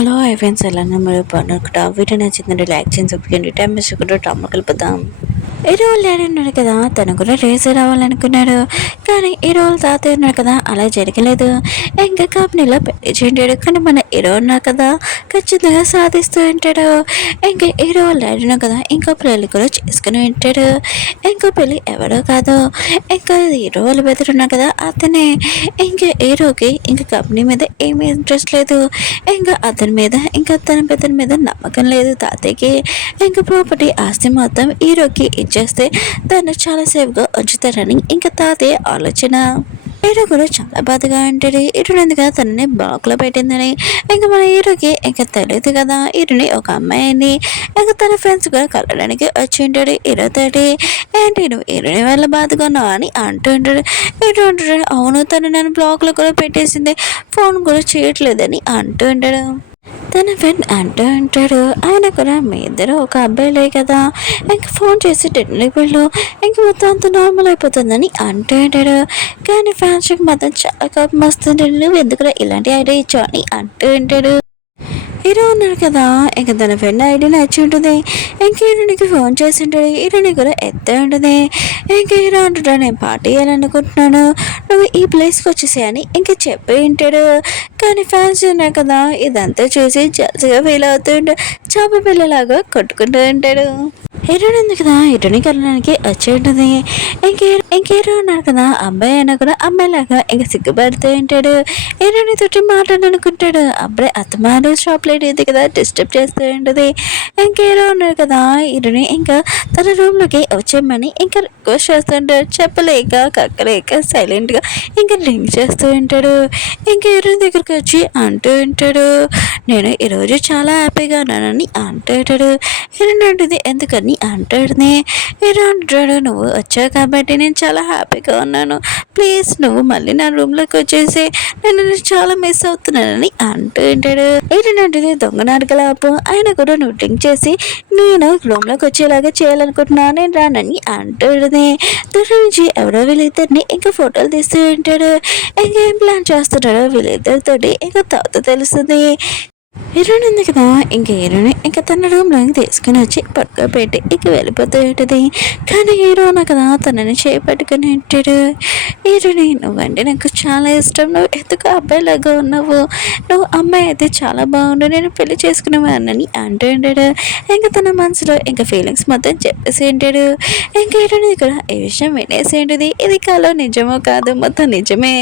Hello hi friends ఎలా మీరు బాగున్నారు వీడియో నచ్చిందంటే లైక్ చేయండి సబ్స్క్రైబ్ టైం వేసుకుంటూ టమ్మ కలుపుదాం. ఈ రోజు డాడీ ఉన్నాడు కదా, తను కూడా రేస్ రావాలనుకున్నాడు. కానీ ఈ రోజు తాతయ్య ఉన్నాడు కదా, అలా జరగలేదు. ఇంకా కంపెనీలో పెళ్లి చేయంటాడు. కానీ మన హీరో ఉన్నారు కదా, ఖచ్చితంగా సాధిస్తూ ఉంటాడు. ఇంకా హీరో డాడీ ఉన్నాడు కదా, ఇంకా పెళ్లి కూడా చేసుకుని ఉంటాడు. ఇంకా పెళ్ళి ఎవరో కాదు, ఇంకా హీరో వాళ్ళు బెదురున్నారు కదా అతనే. ఇంకా హీరోకి ఇంకా కంపెనీ మీద ఏమీ ఇంట్రెస్ట్ లేదు. ఇంకా అతని మీద ఇంకా తన పెద్దల మీద నమ్మకం లేదు తాతయ్యకి. ఇంకా ప్రాపర్టీ ఆస్తి మొత్తం హీరోకి ఇచ్చేస్తే తను చాలా సేఫ్గా ఉంచుతారని ఇంకా తాతయ్య ఆలోచన. హీరో కూడా చాలా బాధగా ఉంటాడు. హీరోని కదా తనని బ్లాక్లో పెట్టిందని. ఇంకా మన హీరోకి ఇంకా తెలియదు కదా హీరోని ఒక అమ్మాయిని. ఇంకా తన ఫ్రెండ్స్ కూడా కలవడానికి వచ్చి ఉంటాడు హీరోతోటి. ఏంటి నువ్వు హీరోని వల్ల బాధగా ఉన్నావు అని అంటూ ఉంటాడు. హీరో అంటాడు, అవును తను నన్ను బ్లాక్లో కూడా పెట్టేసింది, ఫోన్ కూడా చేయట్లేదని అంటూ ఉంటాడు. తన ఫ్రెండ్ అంటూ ఉంటాడు, ఆయన కూడా మీ ఇద్దరు ఒక అబ్బాయిలే కదా, ఇంక ఫోన్ చేసి డిన్నర్కి వెళ్ళు, ఇంక మొత్తం అంత నార్మల్ అయిపోతుందని అంటూ ఉంటాడు. కానీ ఫ్యాన్స్కి మాత్రం చాలా కోపం వస్తుంది, నువ్వు ఎందుకు ఇలాంటి ఐడియా ఇచ్చావు అని అంటూ ఉంటాడు. హీరో ఉన్నాడు కదా, ఇంక తన ఫ్రెండ్ ఐడి నచ్చి ఉంటుంది. ఇంక హీరోనికి ఫోన్ చేసి ఉంటాడు. హీరోని కూడా ఎత్తే ఉంటుంది. ఇంక హీరో అంటాడు, నేను పార్టీ చేయాలనుకుంటున్నాను, నువ్వు ఈ ప్లేస్కి వచ్చేసేయని ఇంక చెప్పి ఉంటాడు. కానీ ఫ్యాన్స్ ఉన్నారు కదా, ఇదంతా చూసి జల్సీగా ఫీల్ అవుతుంటాడు. చేప పిల్లలాగా కొట్టుకుంటూ ఉంటాడు. హీరోయిన్ ఉంది కదా, హీరోని కలడానికి వచ్చి ఉంటుంది. ఇంక హీరో ఉన్నారు కదా, అబ్బాయి అయినా కూడా అమ్మాయిలాగా ఇంక సిగ్గుపడుతూ ఉంటాడు. హీరోని తోటి మాట్లాడాలనుకుంటాడు. అప్పుడే అత్తమారు షాప్ లేట్ అయింది కదా, డిస్టర్బ్ చేస్తూ ఉంటుంది. ఇంక హీరో ఉన్నారు కదా, హీరోని ఇంకా తన రూమ్లోకి వచ్చేయమని ఇంకా రిక్వెస్ట్ చేస్తుంటాడు. చెప్పలేక కక్కలేక సైలెంట్గా ఇంకా రింగ్ చేస్తూ ఉంటాడు. ఇంక హీరోయిన్ దగ్గరికి వచ్చి అంటూ ఉంటాడు, నేను ఈరోజు చాలా హ్యాపీగా ఉన్నానని అంటూ ఉంటాడు. హీరోయిన్ అంటుంది, ఎందుకని అంటాడునే. హీరో అంటాడు, నువ్వు వచ్చావు కాబట్టి నేను చాలా హ్యాపీగా ఉన్నాను, ప్లీజ్ నువ్వు మళ్ళీ నా రూమ్లోకి వచ్చేసి నేను చాలా మిస్ అవుతున్నానని అంటూ ఉంటాడు. ఏంటంటే దొంగ నాటకలాపు ఆయన కూడా నువ్వు డ్రింక్ చేసి నేను రూమ్లోకి వచ్చేలాగా చేయాలనుకుంటున్నాను, నేను రానని అంటాడునే. దూరం నుంచి ఎవరో వీళ్ళిద్దరిని ఇంకా ఫోటోలు తీస్తూ ఉంటాడు. ఇంకేం ప్లాన్ చేస్తున్నాడో వీళ్ళిద్దరితోటి ఇంకా తర్వాత తెలుస్తుంది. హీరోయిన్ ఉంది కదా, ఇంక హీరోని ఇంకా తన రూమ్లోకి తీసుకుని వచ్చి పట్టుకోబెట్టి ఇంక వెళ్ళిపోతూ ఉంటుంది. కానీ హీరోనా కదా తనని చేపట్టుకుని ఉంటాడు. హీరోని, నువ్వంటే నాకు చాలా ఇష్టం, నువ్వు ఎందుకు అబ్బాయిలాగా ఉన్నావు, నువ్వు అమ్మాయి అయితే చాలా బాగుండు, నేను పెళ్లి చేసుకునేవాడిని అంటూ ఉంటాడు. ఇంకా తన మనసులో ఇంకా ఫీలింగ్స్ మొత్తం చెప్పేసి ఉంటాడు. ఇంకా హీరోని కూడా ఈ విషయం వినేసి ఉంటుంది. ఇది కాలో నిజమో కాదు, మొత్తం నిజమే.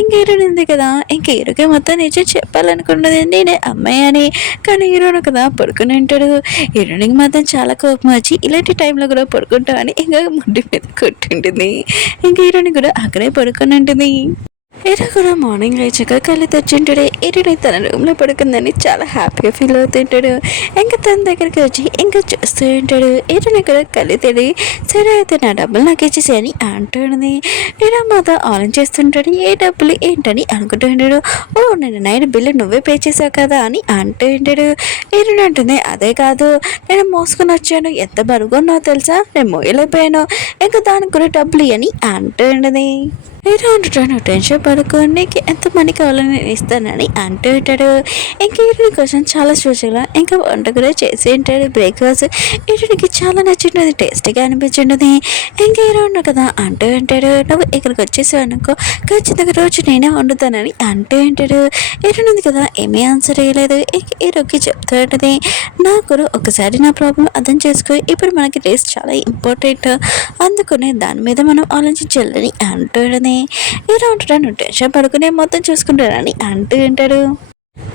ఇంక హీరోని ఉంది కదా, ఇంక హీరోకి మొత్తం నిజం చెప్పాలనుకున్నది నేనే అమ్మాయి అని. కానీ హీరోను కదా పడుకుని ఉంటాడు. హీరోనికి మాత్రం చాలా కోపం వచ్చి ఇలాంటి టైంలో కూడా పడుకుంటామని ఇంకా ముడ్డి మీద కొట్టింటుంది. ఇంకా హీరోని కూడా అక్కడే పడుకుని ఉంటుంది. హీరో కూడా మార్నింగ్ లేచాక కళ్ళు తెచ్చింటాడు. హీరోని తన రూమ్లో పడుకుందని చాలా హ్యాపీగా ఫీల్ అవుతుంటాడు. ఇంకా తన దగ్గరికి వచ్చి ఇంకా చూస్తూ ఉంటాడు. హీరోని కూడా కళ్ళు తెడి, సరే అయితే నా డబ్బులు నాకు ఇచ్చేసి అని అంటుంది. హీరో మాత్రం ఆన్ చేస్తుంటాడు. ఏ డబ్బులు ఏంటని అనుకుంటూ ఉంటాడు. ఓ నేను నైట్ బిల్లు నువ్వే పే చేసావు కదా అని అంటూ ఉంటాడు. హీరోని అంటుంది, అదే కాదు నేను మోసుకొని వచ్చాను, ఎంత బరువున్నావు తెలుసా, నేను మోయలేకపోయాను, ఇంకా దానికి కూడా డబ్బులు అని అంటూ ఉండదు. హీరో అంటాడు, టెన్షన్ పడుకో, నీకు ఎంత మనీ కావాలని నేను ఇస్తానని అంటూ ఉంటాడు. ఇంక హీరోని కోసం చాలా స్పెషల్గా ఇంకా వంట కూడా చేసి ఉంటాడు. బ్రేక్ఫాస్ట్ హీరోనికి చాలా నచ్చింది, టేస్టీగా అనిపించింది. ఇంక హీరో ఉన్నాడు కదా అంటూ ఉంటాడు, నువ్వు ఇక్కడికి వచ్చేసావు అనుకో, ఖచ్చితంగా రోజు నేనే వండుతానని అంటూ ఉంటాడు. హీరోని ఉంది కదా ఏమీ ఆన్సర్ వేయలేదు. ఇంక హీరోకి చెప్తూ ఉంటుంది, నాకు కూడా ఒకసారి నా ప్రాబ్లం అర్థం చేసుకో, ఇప్పుడు మనకి టేస్ట్ చాలా ఇంపార్టెంట్, అందుకనే దాని మీద మనం ఆలోచించాలని అంటూ ఉంటుంది. హీరో అంటాడు, టెన్షన్ పడుకునే మొత్తం చూసుకుంటాడని అంటూ ఉంటాడు.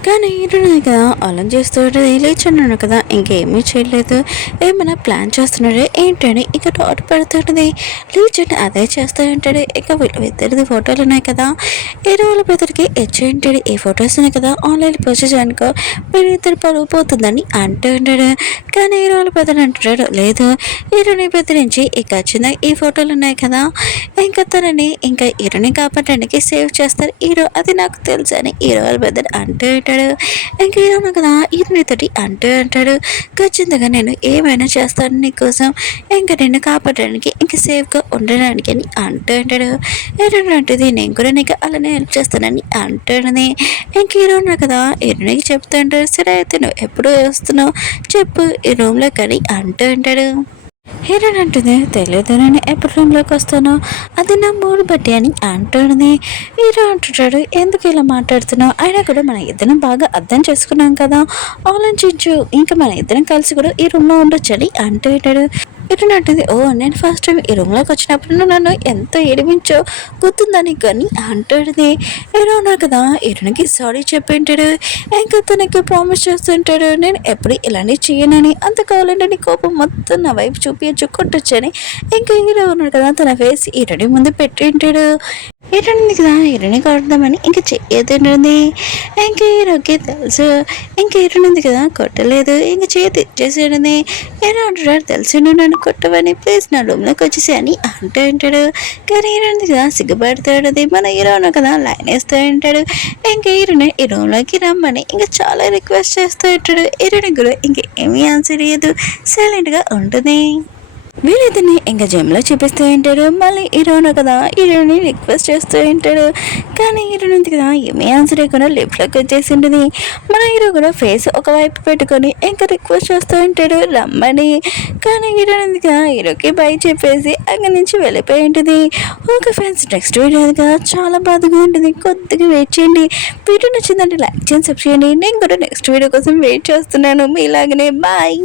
కానీ హీరోని కదా అలం చేస్తూ ఉంటుంది. లేచున్నాడు కదా, ఇంకేమీ చేయలేదు, ఏమైనా ప్లాన్ చేస్తున్నాడు ఏంటని ఇక డౌట్ పడుతుంటుంది. లేచండి అదే చేస్తూ ఉంటాడు. ఇక వీళ్ళిద్దరిది ఫోటోలు ఉన్నాయి కదా, హీరో వాళ్ళ పెద్దరికి ఇచ్చి ఉంటాడు. ఈ ఫొటోస్ ఉన్నాయి కదా ఆన్లైన్ పోస్ట్ చేయనుకో వీళ్ళిద్దరు పరువు పోతుందని అంటూ ఉంటాడు. కానీ హీరో వాళ్ళ పెద్దలు అంటున్నాడు, లేదు హీరోని బెదిరించి ఇక వచ్చిందా ఈ ఫోటోలు ఉన్నాయి కదా, ఇంకా తనని ఇంకా హీరోని కాపాడడానికి సేవ్ చేస్తారు హీరో, అది నాకు తెలుసు అని హీరో వాళ్ళ పెద్దలు అంటూ ఉంటాడు. ఉంటాడు. ఇంకా హీరోను కదా హీరోనితోటి అంటాడు, ఖచ్చితంగా నేను ఏమైనా చేస్తాను నీకోసం, ఇంకా నిన్ను కాపాడడానికి ఇంకా సేఫ్గా ఉండడానికి అని అంటాడు. హీరోయిన్ అంటుంది నేను కూడా నీకు అలానే హెల్ప్ చేస్తానని అంటాడని. ఇంక హీరోయిన్ కదా హీరోయిన్కి చెప్తాంటాడు, సరే అయితే నువ్వు ఎప్పుడు వస్తున్నావు చెప్పు ఈ రూమ్లో కానీ అంటాడు. హీరోయిన్ అంటుంది తెలియదు నేను ఎప్పుడు రూమ్లోకి వస్తానో అది నా మూడు బట్టి అని అంటుంది. హీరో అంటుంటాడు ఎందుకు ఇలా మాట్లాడుతున్నావు, అయినా కూడా మన ఇద్దరం బాగా అర్థం చేసుకున్నాం కదా, ఆలోచించు ఇంకా మన ఇద్దరం కలిసి కూడా ఈ రూమ్లో ఉండొచ్చు అని అంటాడు. హీరోయిన్ అంటుంది ఓ నేను ఫస్ట్ టైం ఈ రూమ్లోకి వచ్చినప్పుడు నువ్వు నన్ను ఎంత ఏడిపించో గుర్తుందని కానీ అంటాడుది. హీరో ఉన్నారు కదా హీరోయిన్కి సారీ చెప్పింటాడు. ఇంకా తనకి ప్రామిస్ చేస్తుంటాడు నేను ఎప్పుడు ఇలానే చేయనని, అంత కావాలంటే నీ కోపం మొత్తం నా వైపు చూపించు కొట్టొచ్చని. ఇంకా హీరో ఉన్నాడు కదా తన ఫేస్ హీరోని ముందు పెట్టింటాడు. హీరోయిన్ కదా హీరోని కొడదామని ఇంకా చెయ్యదండి. ఇంకా హీరోకి తెలుసు ఇంకా హీరోయిన్ ఉంది కదా కొట్టలేదు, ఇంకా చేతి ఇచ్చేసాడని. హీరో అంటాడు తెలుసు నన్ను కొట్టవని ప్లీజ్ నా రూమ్లోకి వచ్చేసి అని అంటాడు. కానీ హీరోయిన్ కదా సిగ్గుపడతాడు. అది మన హీరోను కదా లైన్ వేస్తూ ఉంటాడు. ఇంకా హీరోని ఈ రూమ్లోకి రమ్మని ఇంకా చాలా రిక్వెస్ట్ చేస్తూ ఉంటాడు. హీరోయిన్ కూడా ఇంకా ఏమీ ఆన్సర్ ఇయ్యదు, సైలెంట్గా ఉంటుంది. వీళ్ళిద్దరిని ఇంకా జిమ్లో చూపిస్తూ ఉంటాడు. మళ్ళీ హీరోను కదా హీరోని రిక్వెస్ట్ చేస్తూ ఉంటాడు. కానీ హీరోయిన్ ఉంది కదా ఏమీ ఆన్సర్ ఇవ్వకుండా లిఫ్ట్లోకి వచ్చేసి ఉంటుంది. మన హీరో కూడా ఫేస్ ఒకవైపు పెట్టుకొని ఇంకా రిక్వెస్ట్ చేస్తూ ఉంటాడు రమ్మని. కానీ హీరోయిన్ ఉంది కదా హీరోకి బై చెప్పేసి అక్కడి నుంచి వెళ్ళిపోయి ఉంటుంది. ఓకే ఫ్రెండ్స్ నెక్స్ట్ వీడియో కదా చాలా బాధగా ఉంటుంది, కొద్దిగా వెయిట్ చేయండి. వీడియో నచ్చిందంటే లైక్ చేయండి, సబ్స్క్రైబ్ చేయండి. నేను కూడా నెక్స్ట్ వీడియో కోసం వెయిట్ చేస్తున్నాను మీలాగనే. బాయ్.